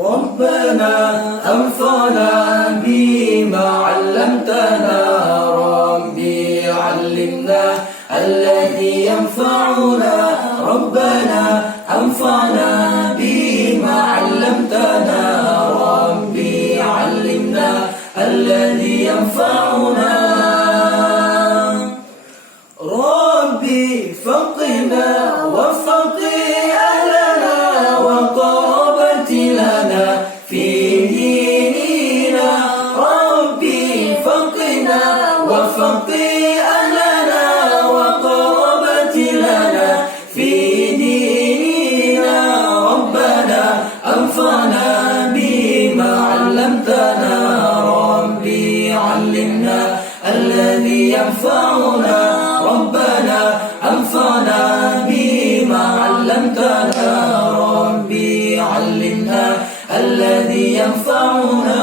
ربنا أنفعنا بما علمتنا ربي علمنا الذي ينفعنا ربنا أنفعنا بما علمتنا ربي علمنا الذي ينفعنا ربي فقنا وفقه أهلنا وقرابتي لنا في ديننا ربي فقنا وفقه أهلنا وقرابتي لنا في ديننا ربنا أنفعنا بما علمتنا ربي علمنا الذي ينفعنا ربنا أنفعنا بما علمتنا ربي علمنا الذي ينفعنا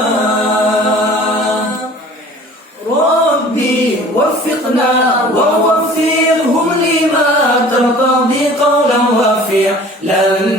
ربي وفقنا ووفقهم لما ترتضي قولا وفعلا